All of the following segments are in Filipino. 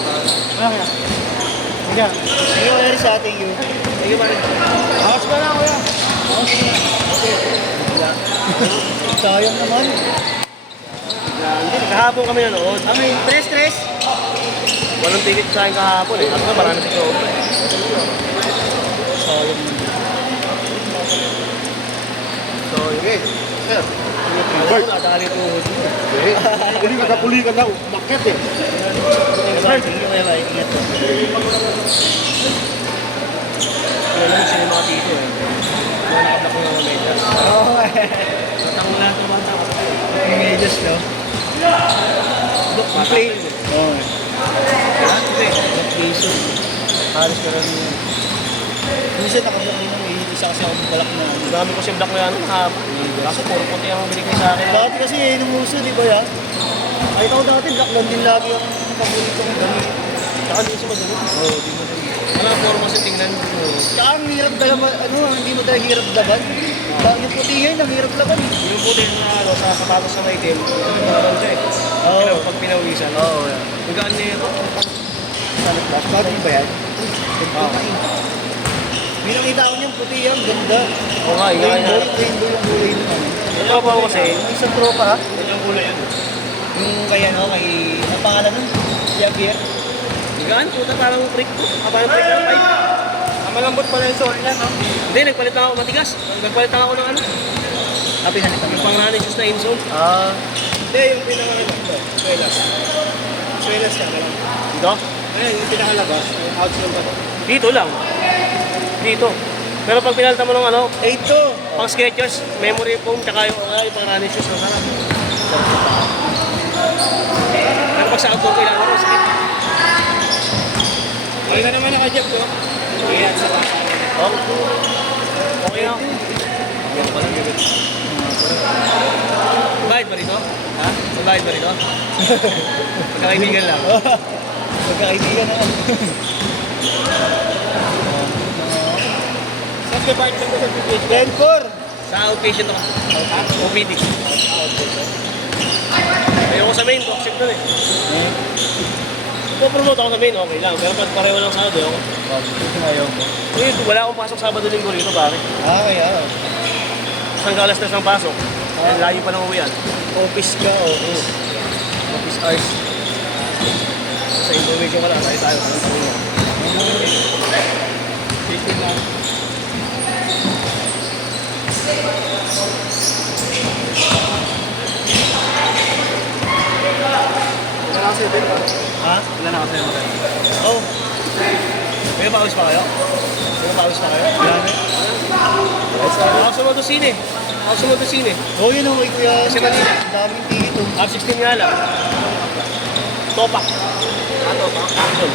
Kaya. Kaya. Thank you, Mary, sa ating you. Thank you, Mari. Akas pa lang, kuya. Sayang naman. Hindi, kahapon kami nanood. Ano yung tres? Walang ticket sa akin kahapon eh. At marami sa Cobra eh. Sayang naman. So, yun. Sir. Bert. Nadali ito. Hindi kakapuli ka daw. Bakit eh? Thank you, Mary. Ingat po. Wala naman sila yung mga tito eh. Mga nakablock ng mga medyas. Oo, Tatang lahat ng mga tao. Medyas, no? Play. Oo. Lahat ito eh. Location. Halos ka rin yun. Minsan nakablock din ng isa kasi ako balak na. Dami ko siya block na yan. Mahaba. Kaso puro puti ang binigay sa akin. Dati kasi nung uso, di ba yan? Ay, ikaw dati, black lang din lagi ang paborito kong damit. Tsaka hindi siya madali. Oo, di mo din. Wala puro kasi tingnan. Tsaka ang hirap dalaman, hindi mo talaga hirap laban. Yung puti yan, ang hirap laban. Yung puti na ano, sa sapatos sa maitim, sabi mo naman siya eh. Oo. Pero pag pinawisan, Oo, yan. yung gaan niya ito. Salit lang. Bakit ba yan? Oo. May nakita ko niyan, puti yan, ganda. Oo nga, yung gaan Rainbow yung kulay nun. Yung tropa ko kasi, Yung isang tropa, ha? yung kulay yan. Yung kay ang pangalan nun? Javier. Yung gaan, puta parang trick ko. Parang trick ng pipe. Malambot pala yung soul niya, no? Hindi, nagpalit lang ako matigas. Nagpalit lang ako ng ano. Pinalitan Yung pang running shoes na insole. Hindi, yung pinaka-labas to. Suelas. Suelas siya, walang. Dito? Yung pinaka-labas, yung outsole ba to? Dito lang. Dito. Pero pag pinalitan mo ng ano, Ito! pang Skechers, memory foam, tsaka yung pang running shoes na sarap. Pero pag sa outdoor kailangan ko, skip. Hindi na naman naka-jab to. Ayan, sa basa. Oh. Okay na. Bayad ba rito? Ha? Bayad ba rito? Magkakaibigan lang. Magkakaibigan naman. Saan ka part lang ko sa PPH? Denver! Sa outpatient ako. OPD. Ayoko sa main, toxic na eh. Kung promote ako sa main, okay lang. Pero pag pareho lang sa ano, ayoko. Ayaw mo. Eh, wala akong pasok Sabado-Linggo rito, pare. Kaya. Isang galas na siyang pasok. Eh, layo pa ng uwian. Office ka, oo. Office hours. Sa information ka lang, tayo. Safety lang. Wala na kasi ito. Ha? Wala na kasi ito. Oh. May pawis pa kayo? May pawis pa kayo? Wala na. Ako sunod to sine. Ako sunod to sine. Oh, yun ang kuya. Kasi Manila. Ang daming ticket oh. R16 nga lang. Topak. Topak. Action.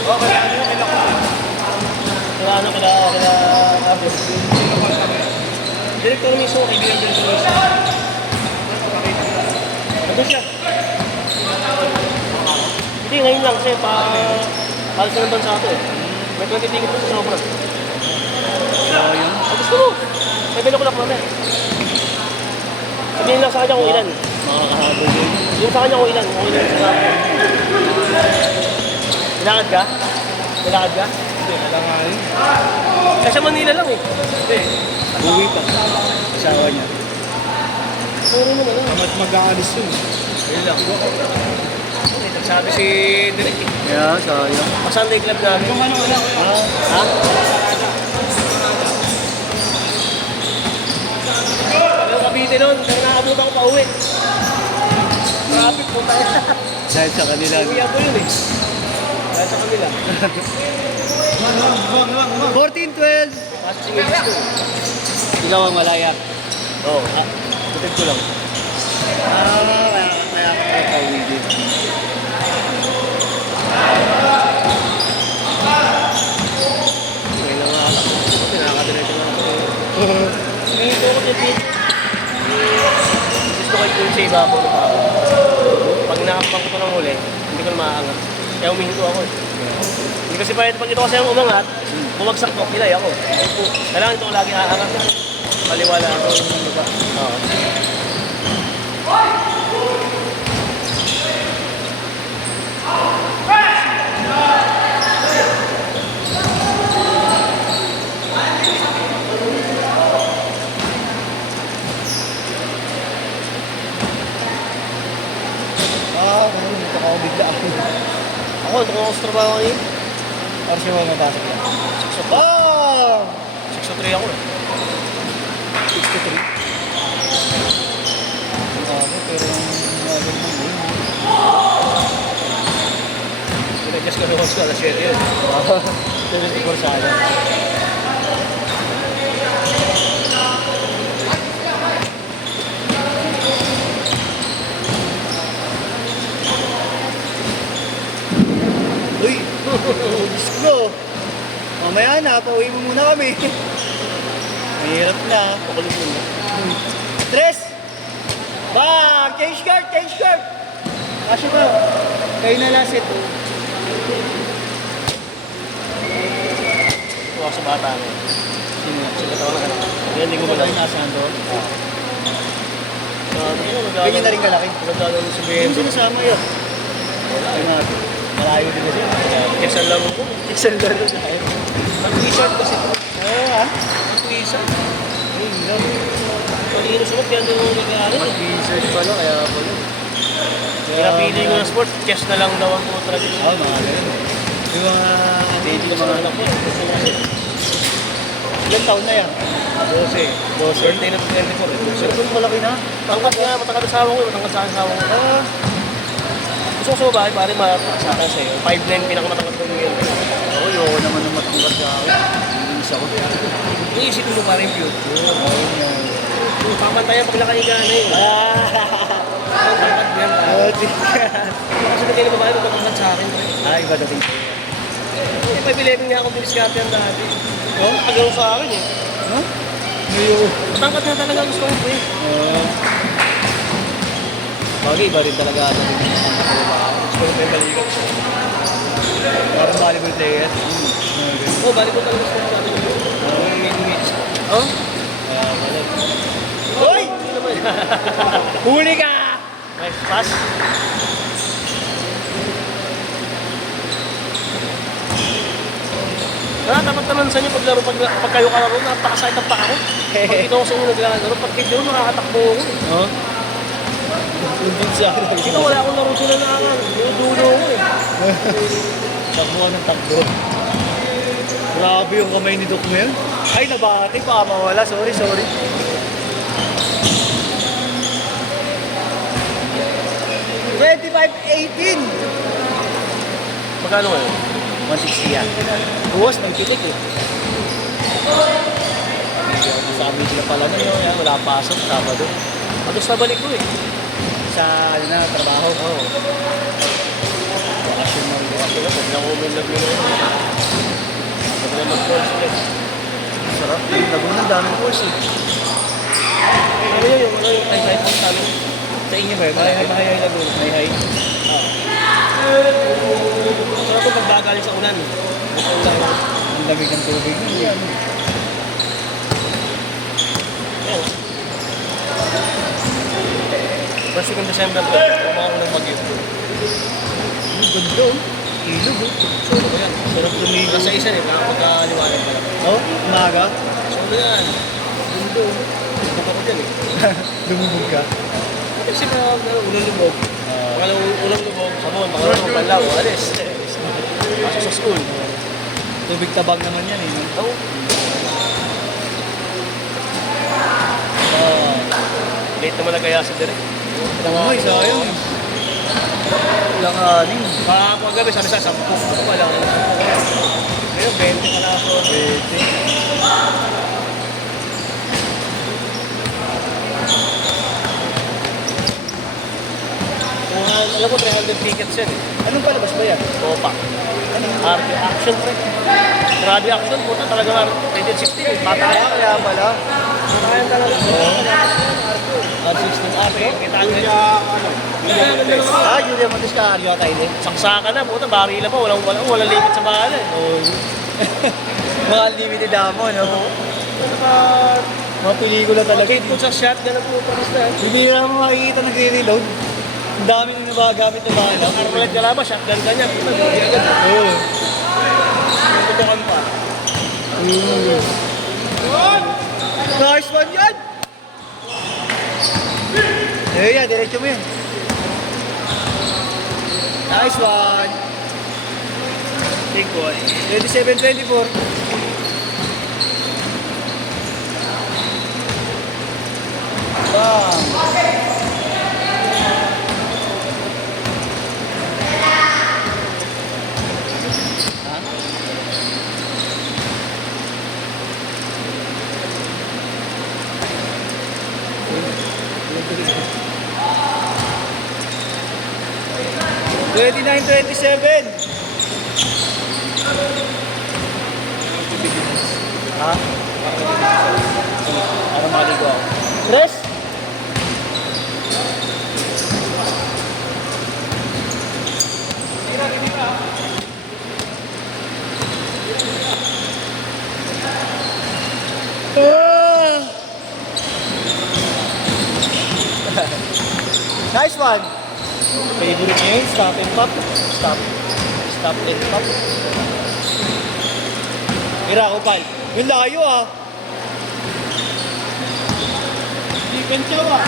Okay, ano yung kailangan? Kaya ano, kaya Abos. Director mismo, kaibigan director mismo. Ito siya. Hindi, ngayon lang kasi para sa ng bansa ito eh. May 20 ticket po sa sobra. Gusto mo? May bilok lang mamaya. Sabihin lang sa kanya kung ilan. Makakahabol yun. Yung sa kanya kung ilan sa kanya. Nilakad ka? Nilakad ka? Hindi, kailangan. Kasi sa Manila lang eh. Hindi. Uwi pa. Asawa niya. Puro naman ano. Mas mag-aalis yun. Yun lang. Nagsabi si Direk eh. Yeah, sayang. Ang Sunday Club namin. Kung ano, Ha? Yung Cavite nun, kaya nakabutan ko pa uwi. Traffic po tayo. Dahil sa kanila. Uwi ako yun eh. Dahil sa kanila. 14-12. Kasi si Ingles ko. Ikaw ang malaya. Oo. Butid ko lang. Kaya ako pauwi din. Ngayon lang nga ako. Kasi nakakadiretso lang ako. Hindi ko ako dito. Gusto ko yung sa iba po. Pag nakapang ko ng huli, hindi ko na maaangat. Kaya humihinto ako eh. Hindi kasi pag ito kasi ang umangat, bumagsak ko, pilay ako. Kailangan ito ko lagi aangat. Paliwala ako. Oo. bigla ako. Ako, ito kung ako sa trabaho ngayon. Para siya mga natasok yan. 6 Oh! to 3 ako eh. 6 to 3. Pero yung natin mo yun. Pinadjust ka naman sa alas 7 yun. 74 sana. Uy! Diyos ko! Mamaya na, pauwi mo muna kami. Mahirap na. Pakulit mo na. Tres! Bang! Change card! Change card! Kasi ba? Kayo na last ito. Ito ako sa bata ngayon. Sino taon na anak. Yan, hindi ko Wala malaki. yung nasa doon. Ganyan Ganyan na rin kalaki. Nagdadalo sa BM. Yung sinasama yun. Wala. Yung natin. Malayo din kasi. Kesa laro ko. Isang laro na kayo. Mag-t-shirt kasi. Oo ha? Mag-t-shirt. Ayun lang. Malino sumat, yan doon yung nag-aaral. Mag-research pala, kaya pala. Pinapili ko ng sport, chess na lang daw ang putra dito. Oo, mga ganun. Yung mga Hindi ko sa mga anak ko. Gusto ko kasi. ilang taon na yan? 12. Birthday na 24 eh. Pero kung malaki na. Matangkad nga, matangkad asawa ko. Matangkad sa asawa ko. Ah, Gusto ko sa babae, pare sa akin sa'yo. 5'9", pinakamatangkad ko yung oo, yun naman ang matangkat sa akin. Inis ako. Iisipin mo pare yung future. Ayun yan. Papantayan pag nakahiga na eh. Ang tangkad yan. Kasi pag yung babae, matangkad sa akin. Ay, iba dating ko. Eh, 5'11" nga akong diniskarte yan dati. Oo, nakagano sa akin eh. Huh? Ngayon. Matangkad na talaga gusto ko eh. Bagay, iba rin talaga ako din yung matangkat sa babae. Gusto ko yung balikat. Parang volleyball player. Oo, balik ko talaga gusto ko natin yun. Mid-mid. Oh? Hoy! Hindi naman. Huli ka! Nice pass. Dapat naman sa inyo paglaro, pag kayo kalaro, napakasakit ang paa ko. Pag ito ko sa inyo naglalaro, pag kayo nakakatakbo ako. Oh? Tundun siya. Sino wala akong laro sila na yung dulo ko eh. Takbo ng takbo. Grabe yung kamay ni Doc ngayon. Ay, nabati pa mawala. Sorry, sorry. $25.18. Magkano ngayon? 160 yan. Buwas, nagpitik eh. Sabi sila pala na yun. Yan, wala pasok. Sabado. Agos na balik ko eh. Sa ano na, trabaho. Oo. Bakasyon na rin. Kasi na, pwede na ako umilag yun eh. Pwede na mag-course ulit. Sarap. Laguna, daming course eh. Ano yun, yung high-high ang sabi. Sa inyo ba yun? Mahay-hay Laguna. Mahay-hay. Sarap kung pagbagaling sa ulan. Ang lamig ng tubig. Yan. Yan. First week of December po, yung mga unang bagyo. Ang ganda oh. Ilog oh. Solo ko yan. Sarap lumigo. Nasa isa rin, pagkaliwanag pa lang. Oh, umaga. Solo yan. Gundo. Bukak ko dyan eh. Lumubog ka. Kasi mga unang lubog. Mga unang lubog, sabon, mga panlaw, alis. Pasok sa school. Tubig tabag naman yan eh. No? Oo. Late naman nagkaya sa direct. Tama mo, sayang eh. Ilang aning. Kahapon gabi, sabi sa 10. Ako pa lang. Ngayon, 20 ka na ako. 20. Alam mo, 300 tickets yan eh. Anong palabas ba yan? Opa. Radio Action pre. Radio Action, puta talaga rated 16 eh. Pataya. Kaya pala. Pataya talaga. R16 ate. Kita niya. Julia Montes Carrio tayo din. Saksakan na, puta, barila pa. Walang limit sa bahala eh. Oh. Mga unlimited damo, no? Mga pelikula talaga. Kate ko sa shotgun na puta basta. Hindi na mo makikita nagre-reload. Ang dami nung nabagamit na bala. Armalite ka lang ba? Shotgun ka niya. Puta, hindi agad. Oo. Tutukan pa. Nice one yan! Eh yan, diretso mo yan. Nice one. Big boy. 27-24. Bam. Ha? 29-27. Ha? Para maligo ako. Tres? Nice one. Favorite niya yun, stop and pop. Stop. Stop and pop. Mira, Opal. Yung layo ah. Defense siya ba?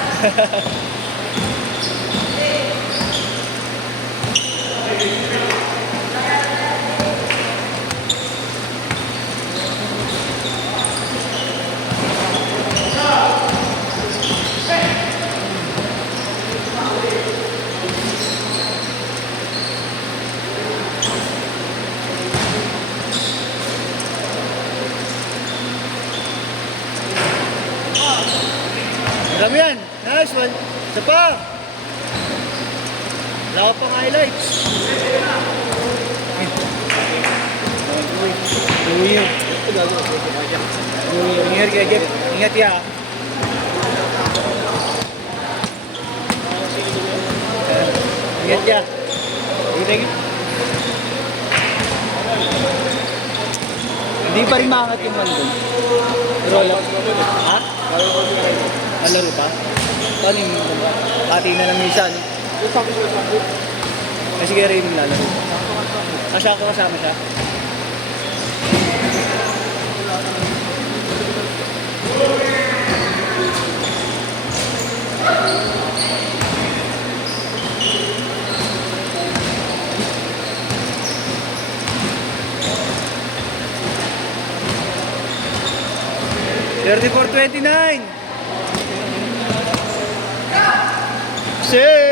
Alam yan. Nice one. Isa pa. Wala ka pang highlights. Luyo. Ingat kaya, Jeff. Ingat ya. Ingat ya. Thank you. Hindi pa rin maangat yung mandun. Roll up. Ha? Malaro pa? Paano yung pati na lang yung isa, no? Kasi kaya rin yung lalaro. Kasya ko kasama siya. $34-29. Six.